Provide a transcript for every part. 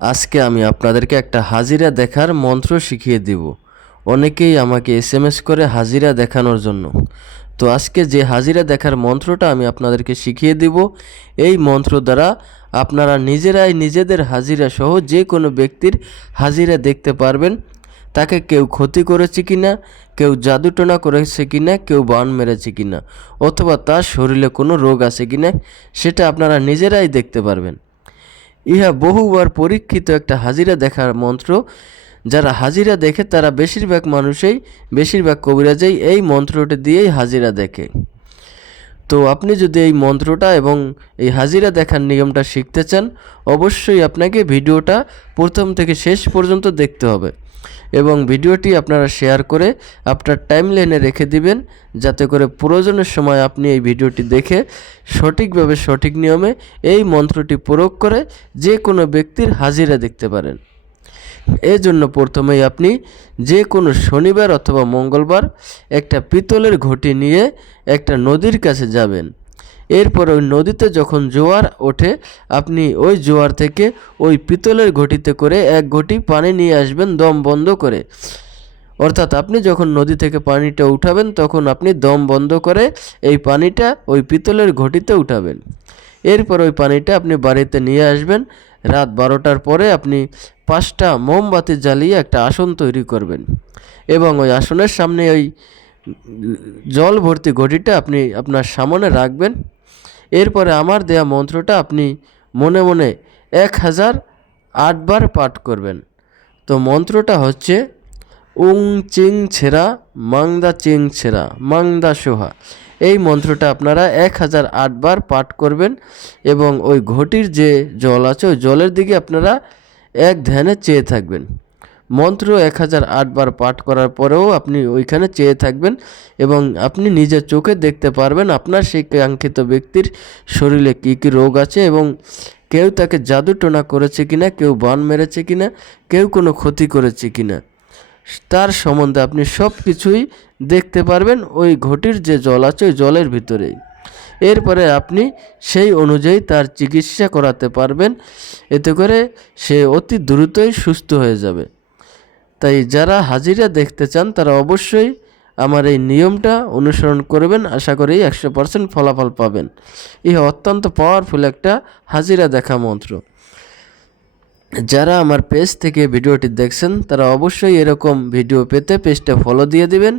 আজকে আমি আপনাদেরকে একটা হাজিরা দেখার মন্ত্র শিখিয়ে দিব। অনেকেই আমাকে এস এম এস করে হাজিরা দেখানোর জন্য। তো আজকে যে হাজিরা দেখার মন্ত্রটা আমি আপনাদেরকে শিখিয়ে দিব, এই মন্ত্র দ্বারা আপনারা নিজেরাই নিজেদের হাজিরা সহ যে কোনো ব্যক্তির হাজিরা দেখতে পারবেন। তাকে কেউ ক্ষতি করেছে কিনা, কেউ জাদুটোনা করেছে কি না কেউ বান মেরেছে কিনা, অথবা তার শরীরে কোনো রোগ আছে কি না সেটা আপনারা নিজেরাই দেখতে পারবেন। ইহা বহুবার পরীক্ষিত একটা হাজিরা দেখার মন্ত্র। যারা হাজিরা দেখে, তারা বেশিরভাগ মানুষেই, বেশিরভাগ কবিরাজেই এই মন্ত্রটি দিয়েই হাজিরা দেখে। তো আপনি যদি এই মন্ত্রটা এবং এই হাজিরা দেখার নিয়মটা শিখতে চান, অবশ্যই আপনাকে ভিডিওটা প্রথম থেকে শেষ পর্যন্ত দেখতে হবে এবং ভিডিওটি আপনারা শেয়ার করে আপনার টাইম লাইনে রেখে দিবেন যাতে করে প্রয়োজনের সময় আপনি এই ভিডিওটি দেখে সঠিকভাবে সঠিক নিয়মে এই মন্ত্রটি প্রয়োগ করে যে কোনো ব্যক্তির হাজিরা দেখতে পারেন। এর জন্য প্রথমেই আপনি যে কোনো শনিবার অথবা মঙ্গলবার একটা পিতলের ঘটি নিয়ে একটা নদীর কাছে যাবেন। এরপর ওই নদীতে যখন জোয়ার ওঠে, আপনি ওই জোয়ার থেকে ওই পিতলের ঘটিতে করে এক ঘটি পানি নিয়ে আসবেন, দম বন্ধ করে। অর্থাৎ আপনি যখন নদী থেকে পানিটা উঠাবেন, তখন আপনি দম বন্ধ করে এই পানিটা ওই পিতলের ঘটিতে উঠাবেন। এরপর ওই পানিটা আপনি বাড়িতে নিয়ে আসবেন। রাত বারোটার পরে আপনি পাঁচটা মোমবাতি জ্বালিয়ে একটা আসন তৈরি করবেন। এবং ওই আসনের সামনে ওই জল ভর্তি ঘটিটা আপনি আপনার সামনে রাখবেন। এরপরে আমার দেয়া মন্ত্রটা আপনি মনে মনে এক হাজার আটবার পাঠ করবেন। তো মন্ত্রটা হচ্ছে, উং চিং ছেঁড়া মাংদা চিং ছেঁড়া মাংদা সোহা। এই মন্ত্রটা আপনারা এক হাজার আটবার পাঠ করবেন এবং ওই ঘটির যে জল আছে, ওই জলের দিকে আপনারা এক ধ্যানে চেয়ে থাকবেন। মন্ত্র এক হাজার আটবার পাঠ করার পরেও আপনি ওইখানে চেয়ে থাকবেন এবং আপনি নিজের চোখে দেখতে পারবেন আপনার সেই কাঙ্ক্ষিত ব্যক্তির শরীরে কী কী রোগ আছে এবং কেউ তাকে জাদু টোনা করেছে কিনা, কেউ বান মেরেছে কিনা, কেউ কোনো ক্ষতি করেছে কিনা। তার সম্বন্ধে আপনি সব কিছুই দেখতে পারবেন ওই ঘটির যে জল আছে ওই জলের ভিতরেই। এরপরে আপনি সেই অনুযায়ী তার চিকিৎসা করাতে পারবেন। এতে করে সে অতি দ্রুতই সুস্থ হয়ে যাবে। তাই যারা হাজিরা দেখতে চান, তারা অবশ্যই আমার এই নিয়মটা অনুসরণ করবেন। আশা করি একশো পার্সেন্ট ফলাফল পাবেন। ইহা, অত্যন্ত পাওয়ারফুল একটা হাজিরা দেখা মন্ত্র। যারা আমার পেজ থেকে ভিডিওটি দেখছেন, তারা অবশ্যই এরকম ভিডিও পেতে পেজটা ফলো দিয়ে দিবেন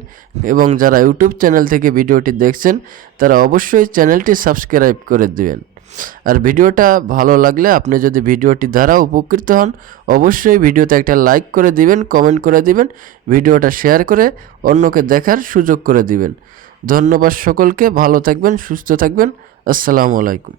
এবং যারা ইউটিউব চ্যানেল থেকে ভিডিওটি দেখছেন, তারা অবশ্যই চ্যানেলটি সাবস্ক্রাইব করে দিবেন। আর ভিডিওটা ভালো লাগলে আপনি যদি ভিডিওটি দ্বারা উপকৃত হন, অবশ্যই ভিডিওতে একটা লাইক করে দিবেন কমেন্ট করে দিবেন, ভিডিওটা শেয়ার করে অন্যকে দেখার সুযোগ করে দিবেন। ধন্যবাদ সকলকে, ভালো থাকবেন, সুস্থ থাকবেন, আসসালামু আলাইকুম।